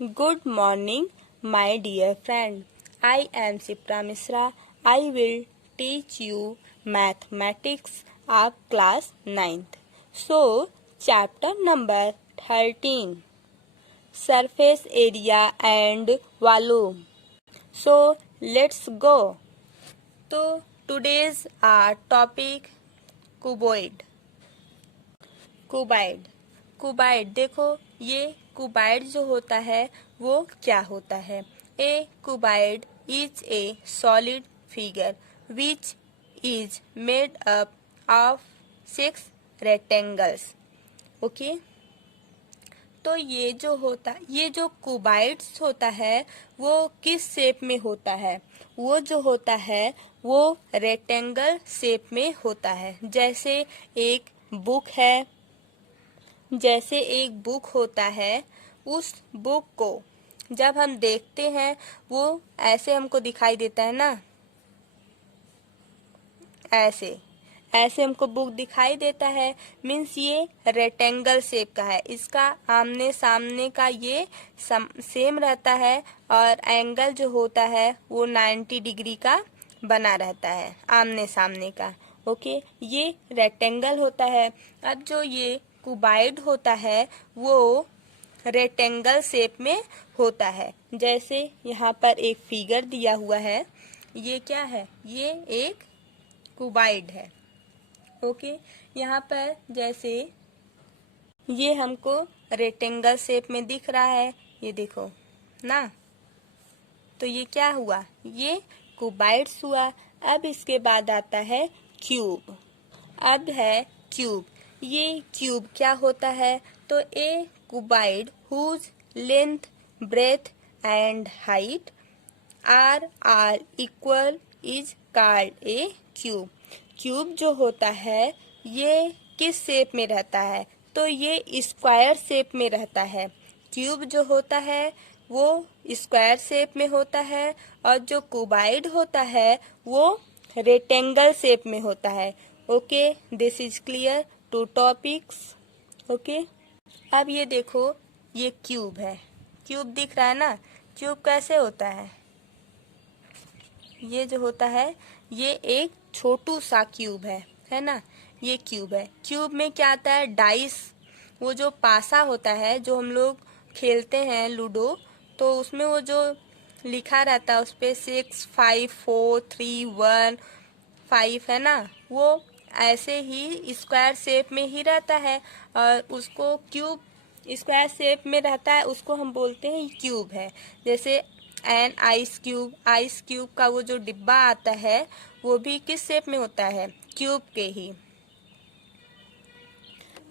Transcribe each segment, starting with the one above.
Good morning, my dear friend. I am Shipra Misra. I will teach you mathematics of class 9th. So, chapter number 13, surface area and volume. So, let's go. So, today's topic cuboid. कुबाइड कुबाइड देखो, ये कुबाइड जो होता है वो क्या होता है। A cuboid is a solid figure which is made up of 6 rectangles. Okay, तो ये जो कुबाइड्स होता है वो किस शेप में होता है। वो जो होता है वो रेक्टेंगल शेप में होता है। जैसे एक बुक होता है, उस बुक को जब हम देखते हैं वो ऐसे हमको दिखाई देता है ना, ऐसे हमको बुक दिखाई देता है। मीन्स ये रेक्टेंगल शेप का है। इसका आमने सामने का ये सेम रहता है और एंगल जो होता है वो 90 डिग्री का बना रहता है, आमने सामने का। ओके, ये रेक्टेंगल होता है। अब जो ये कुबाइड होता है वो रेक्टेंगल शेप में होता है। जैसे यहाँ पर एक फिगर दिया हुआ है, ये क्या है, ये एक कुबाइड है। ओके, यहाँ पर जैसे ये हमको रेक्टेंगल शेप में दिख रहा है, ये देखो ना, तो ये क्या हुआ, ये कुबाइड्स हुआ। अब इसके बाद आता है क्यूब। अब है क्यूब। ये क्यूब क्या होता है, तो a cuboid whose length, breadth and height are equal is called a cube. Cube जो होता है ये किस शेप में रहता है, तो ये स्क्वायर शेप में रहता है। क्यूब जो होता है वो स्क्वायर शेप में होता है और जो कुबाइड होता है वो रेक्टेंगल शेप में होता है। Okay, this is clear to topics. Okay, अब ये देखो, ये क्यूब है। क्यूब दिख रहा है ना, क्यूब कैसे होता है, ये जो होता है ये एक छोटू सा क्यूब है ना, ये क्यूब है। क्यूब में क्या आता है, डाइस, वो जो पासा होता है जो हम लोग खेलते हैं लूडो, तो उसमें वो जो लिखा रहता है उस पे 6 5 4 3 1 5 है ना, वो ऐसे ही स्क्वायर शेप में ही रहता है और उसको क्यूब स्क्वायर शेप में रहता है, उसको हम बोलते हैं क्यूब है। जैसे आइस क्यूब का वो जो डिब्बा आता है वो भी किस शेप में होता है, क्यूब के ही।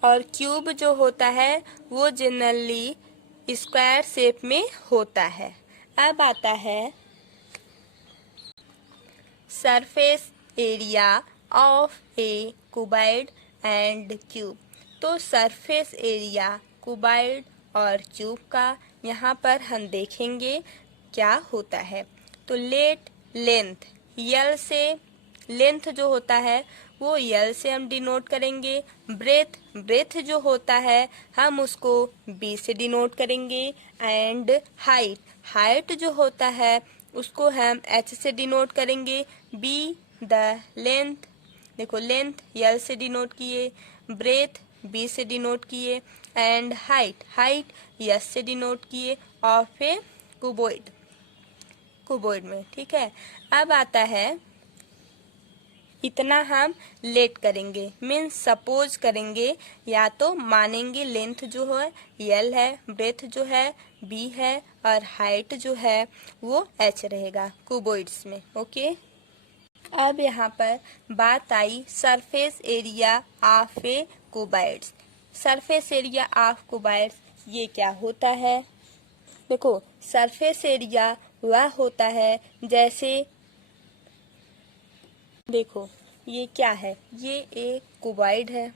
और क्यूब जो होता है वो जनरली स्क्वायर शेप में होता है। अब आता है surface area of a cuboid and cube. तो सरफेस एरिया कुबाइड और क्यूब का यहाँ पर हम देखेंगे क्या होता है। तो लेंथ लेंथ जो होता है वो यल से हम डिनोट करेंगे। ब्रेथ जो होता है हम उसको बी से डिनोट करेंगे। एंड हाइट जो होता है उसको हम एच से डिनोट करेंगे। बी द लेंथ, देखो लेंथ यल से डिनोट किए, ब्रेथ बी से डिनोट किए एंड हाइट यस से डिनोट किए ऑफ ए कुबोइड में। ठीक है, अब आता है इतना हम लेट करेंगे, मीन्स सपोज करेंगे या तो मानेंगे लेंथ जो है यल है, ब्रेथ जो है बी है और हाइट जो है वो एच रहेगा कुबोइड्स में। ओके, अब यहाँ पर बात आई surface area of a cuboids. Surface area of cuboids ये क्या होता है, देखो सरफेस एरिया वह होता है, जैसे देखो ये क्या है, ये एक कुबाइड है।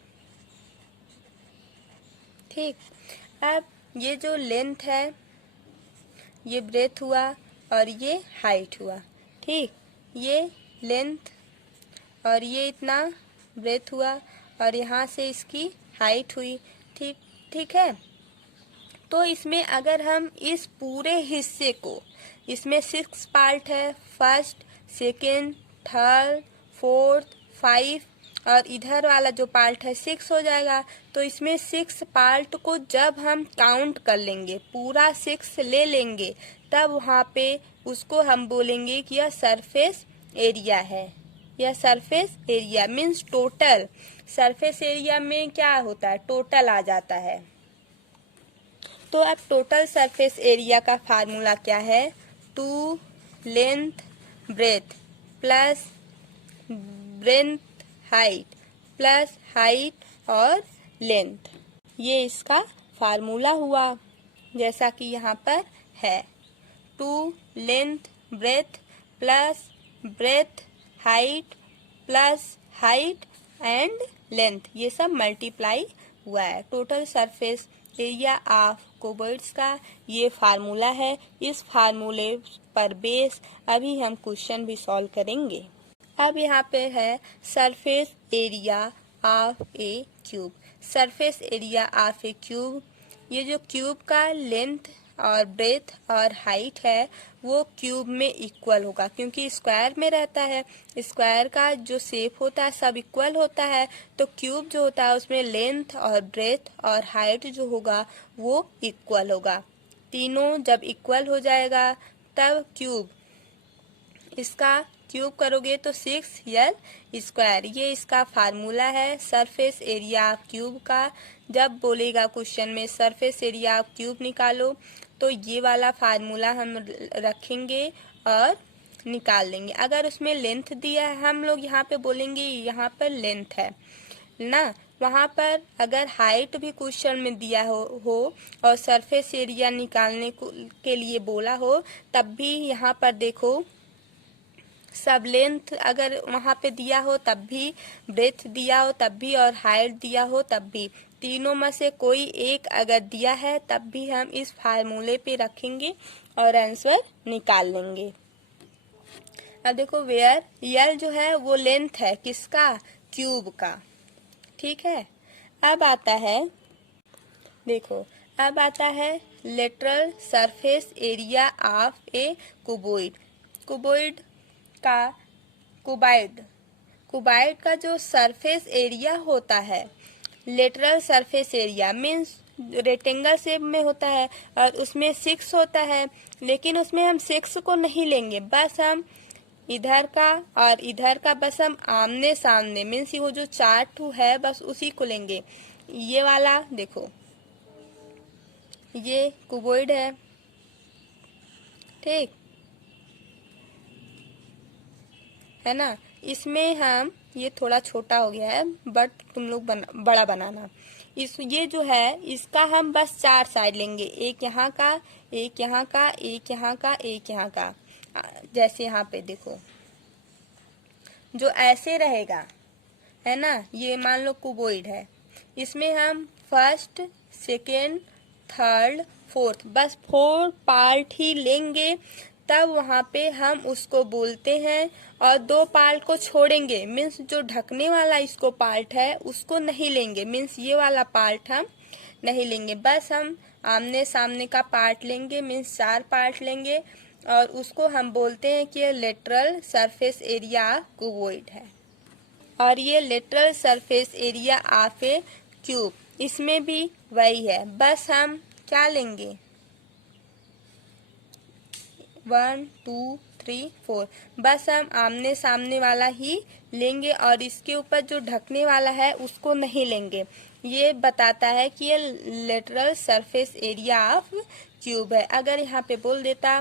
ठीक, अब ये जो लेंथ है ये ब्रेथ हुआ और ये हाइट हुआ। ठीक, ये लेंथ और ये इतना ब्रेथ हुआ और यहाँ से इसकी हाइट हुई। ठीक है, तो इसमें अगर हम इस पूरे हिस्से को, इसमें 6 पार्ट है, फर्स्ट, सेकेंड, थर्ड, फोर्थ, 5 और इधर वाला जो पार्ट है 6 हो जाएगा। तो इसमें 6 पार्ट को जब हम काउंट कर लेंगे, पूरा 6 ले लेंगे, तब वहाँ पे उसको हम बोलेंगे कि यह सरफेस एरिया है। यह surface area means total. Surface area में क्या होता है, टोटल आ जाता है। तो अब टोटल सरफेस एरिया का फार्मूला क्या है, 2 length breadth plus breadth height plus height और लेंथ, ये इसका फार्मूला हुआ जैसा कि यहाँ पर है। 2 length breadth plus breadth height plus height and length, ये सब मल्टीप्लाई हुआ है। Total surface area of cuboids का ये फार्मूला है। इस फार्मूले पर बेस अभी हम क्वेश्चन भी सॉल्व करेंगे। अब यहाँ पे है surface area of A cube. Surface area of A cube, ये जो क्यूब का लेंथ और ब्रेथ और हाइट है वो क्यूब में इक्वल होगा, क्योंकि स्क्वायर में रहता है। स्क्वायर का जो शेप होता है सब इक्वल होता है, तो क्यूब जो होता है उसमें लेंथ और ब्रेथ और हाइट जो होगा वो इक्वल होगा। तीनों जब इक्वल हो जाएगा तब क्यूब, इसका क्यूब करोगे तो 6l स्क्वायर, ये इसका फार्मूला है सरफेस एरिया ऑफ क्यूब का। जब बोलेगा क्वेश्चन में सरफेस एरिया ऑफ क्यूब निकालो, तो ये वाला फार्मूला हम रखेंगे और निकाल लेंगे। अगर उसमें लेंथ दिया है, हम लोग यहाँ पे बोलेंगे यहाँ पर लेंथ है ना, वहाँ पर अगर हाइट भी क्वेश्चन में दिया हो और सरफेस एरिया निकालने के लिए बोला हो, तब भी यहाँ पर देखो सब लेंथ अगर वहाँ पे दिया हो तब भी, ब्रेथ दिया हो तब भी और हाइट दिया हो तब भी, तीनों में से कोई एक अगर दिया है तब भी हम इस फार्मूले पे रखेंगे और आंसर निकाल लेंगे। अब देखो वेयर यल जो है वो लेंथ है किसका, क्यूब का, ठीक है। अब आता है, देखो अब आता है lateral surface area of A cuboid. Cuboid का क्यूबॉइड का जो सरफेस एरिया होता है, lateral surface area means rectangle shape में होता है और उसमें 6 होता है, लेकिन उसमें हम 6 को नहीं लेंगे, बस हम इधर का और इधर का बस हम आमने सामने मीन्स वो जो चार्ट है बस उसी को लेंगे। ये वाला देखो, ये क्यूबॉइड है, ठीक है ना। इसमें हम, ये थोड़ा छोटा हो गया है बट तुम लोग बड़ा बनाना। ये जो है इसका हम बस 4 साइड लेंगे, एक यहाँ का, एक यहाँ का, एक यहाँ का, एक यहाँ का। जैसे यहाँ पे देखो जो ऐसे रहेगा है ना, ये मान लो क्यूबॉइड है, इसमें हम फर्स्ट, सेकेंड, थर्ड, फोर्थ, बस 4 पार्ट ही लेंगे, तब वहाँ पे हम उसको बोलते हैं। और 2 पार्ट को छोड़ेंगे मीन्स जो ढकने वाला इसको पार्ट है उसको नहीं लेंगे, मीन्स ये वाला पार्ट हम नहीं लेंगे, बस हम आमने सामने का पार्ट लेंगे मीन्स 4 पार्ट लेंगे और उसको हम बोलते हैं कि ये लेटरल सरफेस एरिया क्यूबॉइड है। और ये lateral surface area of A cube, इसमें भी वही है, बस हम क्या लेंगे 1 2 3 4, बस हम आमने सामने वाला ही लेंगे और इसके ऊपर जो ढकने वाला है उसको नहीं लेंगे। ये बताता है कि ये lateral surface area of cube है। अगर यहाँ पे बोल देता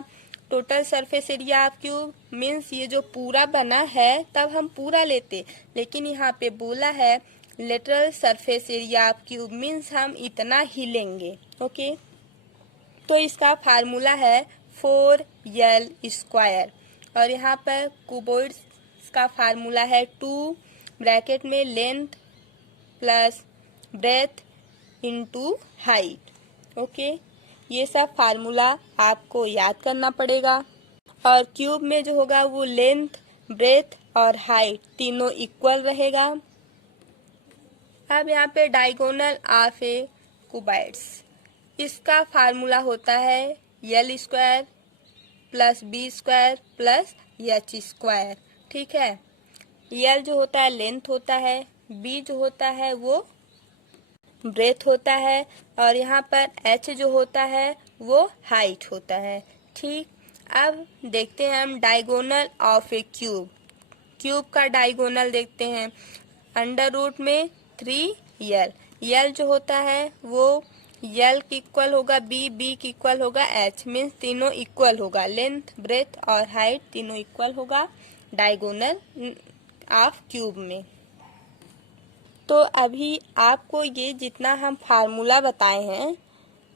total surface area of cube means ये जो पूरा बना है तब हम पूरा लेते, लेकिन यहाँ पे बोला है lateral surface area of cube means हम इतना ही लेंगे। ओके, तो इसका फार्मूला है 4l स्क्वायर और यहाँ पर क्यूबॉइड्स का फार्मूला है 2 ब्रैकेट में length plus breadth into height. Okay, ये सब फार्मूला आपको याद करना पड़ेगा। और क्यूब में जो होगा वो लेंथ, ब्रेथ और हाइट तीनों इक्वल रहेगा। अब यहाँ पे डायगोनल ऑफ ए क्यूबॉइड्स, इसका फार्मूला होता है l square plus b square plus h square. ठीक है, एल जो होता है लेंथ होता है, बी जो होता है वो ब्रेथ होता है, और यहाँ पर एच जो होता है वो हाइट होता है। ठीक, अब देखते हैं हम diagonal of A cube. Cube का डायगोनल देखते हैं। अंडर रूट में 3l, यल जो होता है वो यल की इक्वल होगा बी, बी की इक्वल होगा एच, मीन्स तीनों इक्वल होगा, लेंथ ब्रेथ और हाइट तीनों इक्वल होगा डायगोनल ऑफ क्यूब में। तो अभी आपको ये जितना हम फार्मूला बताए हैं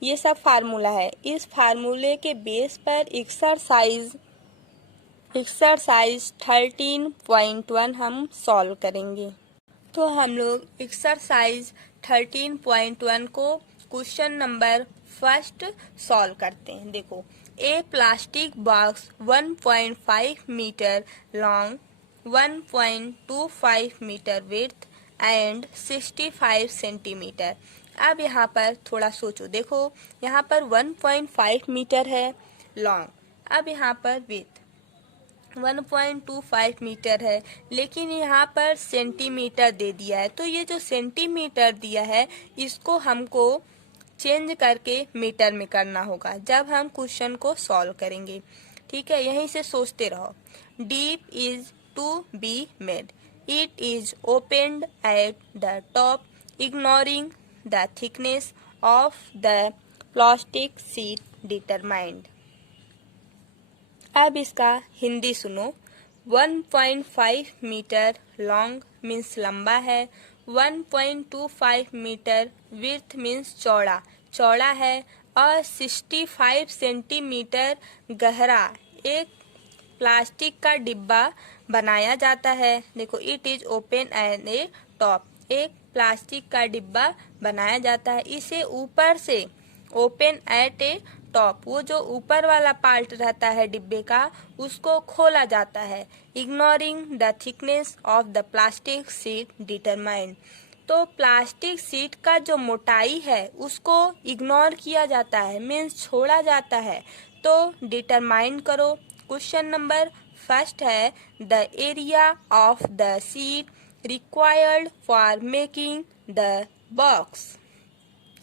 ये सब फार्मूला है। इस फार्मूले के बेस पर एक्सरसाइज 13.1 हम सॉल्व करेंगे। तो हम लोग एक्सरसाइज 13.1 को क्वेश्चन नंबर फर्स्ट सॉल्व करते हैं। देखो, a plastic box 1.5 metre long, 1.25 metre width and 65 centimetre. अब यहाँ पर थोड़ा सोचो, देखो यहाँ पर 1.5 मीटर है लॉन्ग, अब यहाँ पर विड्थ 1.25 मीटर है, लेकिन यहाँ पर सेंटीमीटर दे दिया है। तो ये जो सेंटीमीटर दिया है इसको हमको चेंज करके मीटर में करना होगा जब हम क्वेश्चन को सॉल्व करेंगे। ठीक है, यहीं से सोचते रहो। Deep is to be made, it is opened at the top, ignoring the thickness of the plastic sheet determined. अब इसका हिंदी सुनो। 1.5 मीटर लॉन्ग मीन्स लंबा है, 1.25 मीटर विड्थ मीन्स चौड़ा चौड़ा है, और 65 सेंटीमीटर गहरा एक प्लास्टिक का डिब्बा बनाया जाता है। देखो, it is open and A top, एक प्लास्टिक का डिब्बा बनाया जाता है, इसे ऊपर से ओपन एट ए टॉप, वो जो ऊपर वाला पार्ट रहता है डिब्बे का उसको खोला जाता है। Ignoring the thickness of the plastic sheet determined, तो प्लास्टिक शीट का जो मोटाई है उसको इग्नोर किया जाता है, मीन्स छोड़ा जाता है। तो डिटरमाइन करो। क्वेश्चन नंबर फर्स्ट है the area of the sheet required for making the box,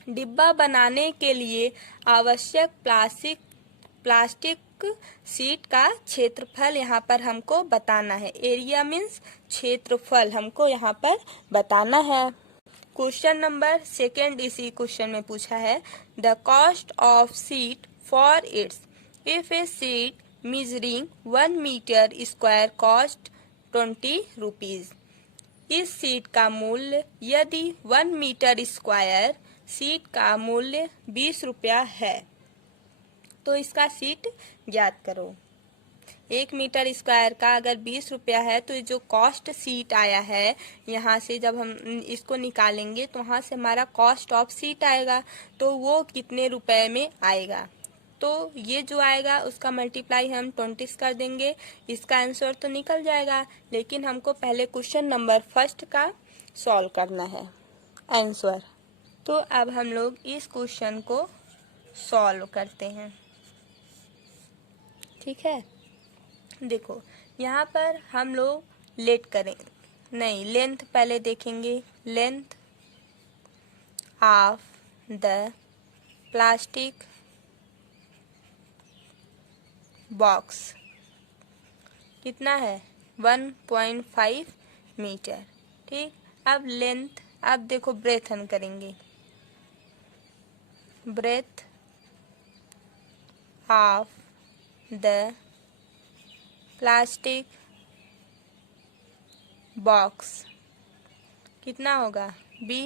डिब्बा बनाने के लिए आवश्यक प्लास्टिक शीट का क्षेत्रफल यहाँ पर हमको बताना है। एरिया मीन्स क्षेत्रफल हमको यहाँ पर बताना है। क्वेश्चन नंबर सेकेंड इसी क्वेश्चन में पूछा है the cost of sheet for its, if a sheet measuring 1 metre square cost 20 rupees. इस शीट का मूल्य यदि 1 मीटर स्क्वायर शीट का मूल्य 20 रुपया है तो इसका शीट ज्ञात करो। 1 मीटर स्क्वायर का अगर 20 रुपया है तो जो कॉस्ट शीट आया है यहाँ से जब हम इसको निकालेंगे तो वहाँ से हमारा कॉस्ट ऑफ शीट आएगा, तो वो कितने रुपए में आएगा। तो ये जो आएगा उसका मल्टीप्लाई हम 20 कर देंगे, इसका आंसर तो निकल जाएगा। लेकिन हमको पहले क्वेश्चन नंबर फर्स्ट का सॉल्व करना है आंसर। तो अब हम लोग इस क्वेश्चन को सॉल्व करते हैं। ठीक है, देखो यहाँ पर हम लोग लेंथ पहले देखेंगे। Length of the plastic box कितना है 1.5 मीटर। ठीक, अब लेंथ, अब देखो ब्रेथ हम करेंगे। Breadth of the plastic box कितना होगा बी,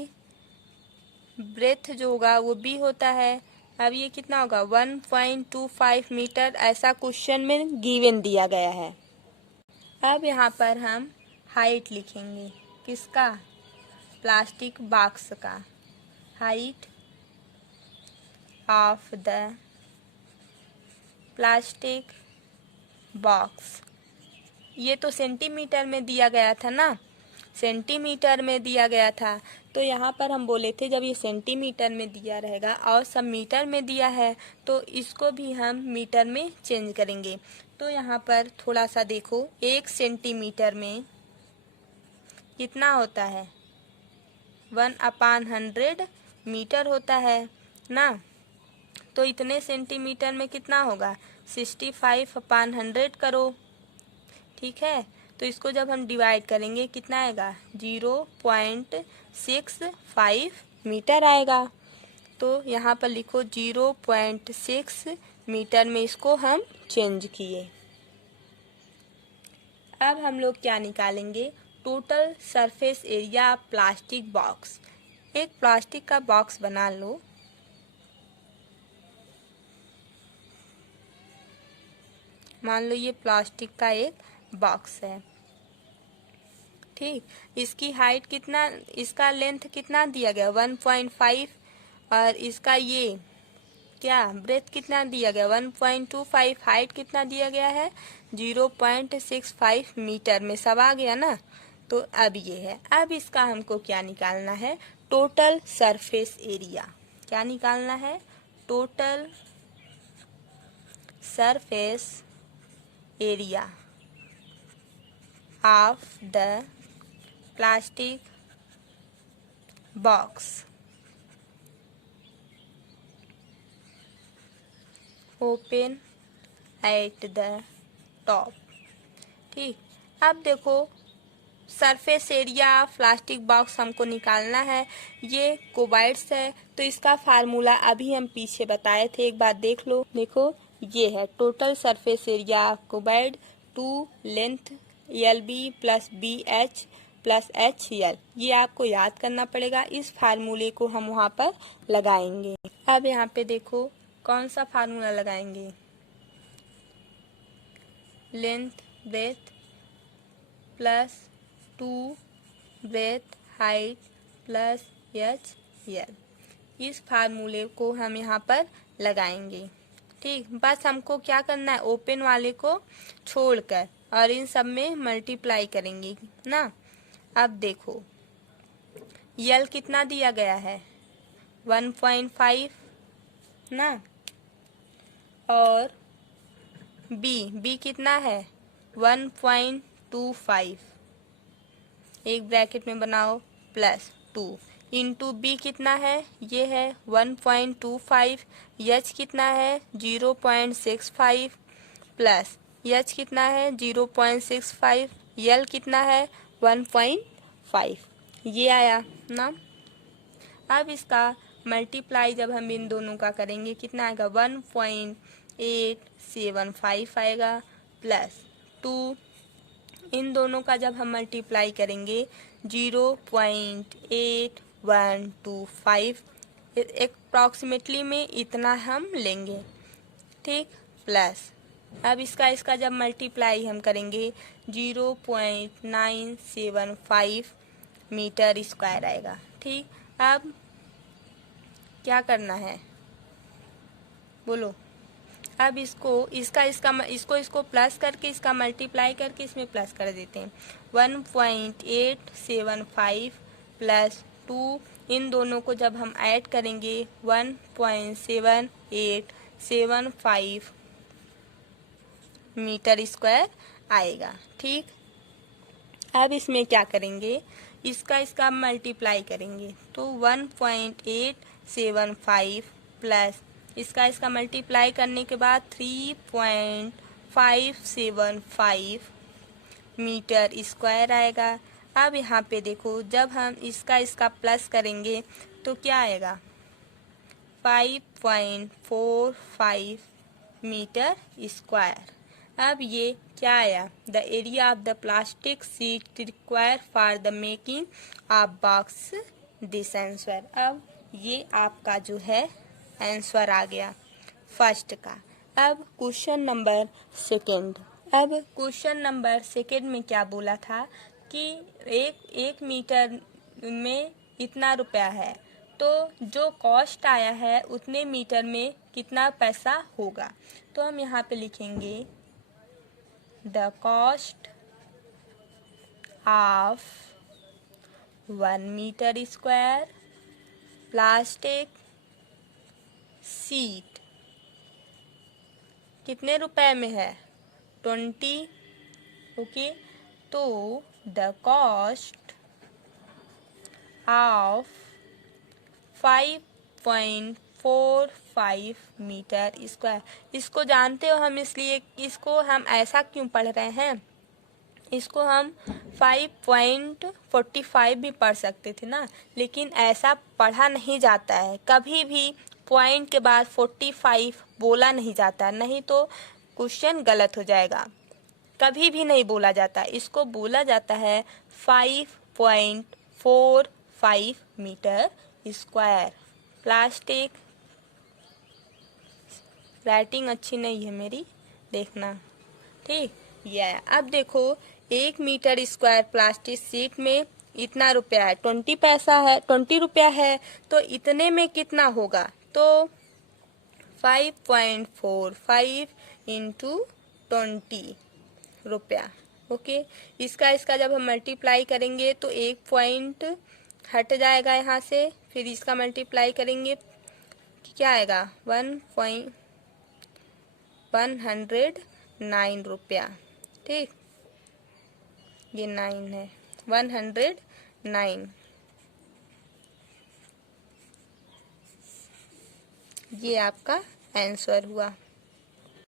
ब्रेथ जो होगा वो बी होता है। अब ये कितना होगा 1.25 मीटर, ऐसा क्वेश्चन में गिवन दिया गया है। अब यहाँ पर हम हाइट लिखेंगे, किसका, प्लास्टिक बॉक्स का। Height of the plastic box, ये तो सेंटीमीटर में दिया गया था ना, सेंटीमीटर में दिया गया था, तो यहाँ पर हम बोले थे जब ये सेंटीमीटर में दिया रहेगा और सब मीटर में दिया है तो इसको भी हम मीटर में चेंज करेंगे। तो यहाँ पर थोड़ा सा देखो, 1 सेंटीमीटर में कितना होता है, 1/100 मीटर होता है ना। तो इतने सेंटीमीटर में कितना होगा, 65/100 करो। ठीक है, तो इसको जब हम डिवाइड करेंगे कितना आएगा, 0.65 मीटर आएगा। तो यहाँ पर लिखो 0.6 मीटर में इसको हम चेंज किए। अब हम लोग क्या निकालेंगे, total surface area plastic box. एक प्लास्टिक का बॉक्स बना लो। मान लो ये प्लास्टिक का एक बॉक्स है। ठीक, इसकी हाइट कितना, इसका लेंथ कितना दिया गया, 1.5, और इसका ये क्या ब्रेथ कितना दिया गया, 1.25, हाइट कितना दिया गया है, 0.65 मीटर में। सब आ गया ना। तो अब ये है, अब इसका हमको क्या निकालना है, टोटल सरफेस एरिया। क्या निकालना है, total surface area of the plastic box open at the top. ठीक, अब देखो सरफेस एरिया प्लास्टिक बॉक्स हमको निकालना है। ये क्यूबाइड्स है तो इसका फार्मूला अभी हम पीछे बताए थे, एक बार देख लो। देखो ये है total surface area cuboid, 2 length LB plus BH plus HL। ये आपको याद करना पड़ेगा, इस फार्मूले को हम वहाँ पर लगाएंगे। अब यहाँ पे देखो कौन सा फार्मूला लगाएंगे, length breadth plus 2 breadth height plus HL। इस फार्मूले को हम यहाँ पर लगाएंगे। ठीक, बस हमको क्या करना है, ओपन वाले को छोड़कर और इन सब में मल्टीप्लाई करेंगे ना। अब देखो यल कितना दिया गया है, 1.5 ना, और बी कितना है, 1.25, एक ब्रैकेट में बनाओ, प्लस 2 इंटू बी कितना है, ये है 1.25, एच कितना है 0.65 प्लस एच कितना है 0.65, यल कितना है 1.5, ये आया ना। अब इसका मल्टीप्लाई जब हम इन दोनों का करेंगे कितना आएगा, 1.875 आएगा, प्लस 2 इन दोनों का जब हम मल्टीप्लाई करेंगे 0.8125, अप्रॉक्सीमेटली में इतना हम लेंगे। ठीक, प्लस अब इसका जब मल्टीप्लाई हम करेंगे 0.975 मीटर स्क्वायर आएगा। ठीक, अब क्या करना है बोलो, अब इसको प्लस करके इसका मल्टीप्लाई करके इसमें प्लस कर देते हैं, 1.875 प्लस 2 इन दोनों को जब हम ऐड करेंगे 1.7875 मीटर स्क्वायर आएगा। ठीक, अब इसमें क्या करेंगे, इसका मल्टीप्लाई करेंगे तो 1.875 प्लस इसका मल्टीप्लाई करने के बाद 3.575 मीटर स्क्वायर आएगा। अब यहाँ पे देखो जब हम इसका प्लस करेंगे तो क्या आएगा, 5.45 मीटर स्क्वायर। अब ये क्या आया, the area of the plastic sheet require for the making of box this answer. अब ये आपका जो है आंसर आ गया फर्स्ट का। अब क्वेश्चन नंबर सेकंड। अब क्वेश्चन नंबर सेकंड में क्या बोला था कि एक मीटर में इतना रुपया है, तो जो कॉस्ट आया है उतने मीटर में कितना पैसा होगा। तो हम यहाँ पे लिखेंगे the cost of 1 metre square plastic sheet कितने रुपए में है? 20। ओके, तो the cost of 5.45 metre square. इसको जानते हो हम, इसलिए इसको हम ऐसा क्यों पढ़ रहे हैं, इसको हम 5.45 भी पढ़ सकते थे ना, लेकिन ऐसा पढ़ा नहीं जाता है। कभी भी पॉइंट के बाद 45 बोला नहीं जाता, नहीं तो क्वेश्चन गलत हो जाएगा। कभी भी नहीं बोला जाता, इसको बोला जाता है 5.45 मीटर स्क्वायर प्लास्टिक। राइटिंग अच्छी नहीं है मेरी, देखना ठीक। यह अब देखो 1 मीटर स्क्वायर प्लास्टिक शीट में इतना रुपया है, 20 पैसा है, 20 रुपया है, तो इतने में कितना होगा? तो 5.45 इंटू 20 रुपया। ओके, इसका जब हम मल्टीप्लाई करेंगे तो एक पॉइंट हट जाएगा यहाँ से, फिर इसका मल्टीप्लाई करेंगे क्या आएगा? 109 रुपया। ठीक, ये 9 है, 109। ये आपका आंसर हुआ।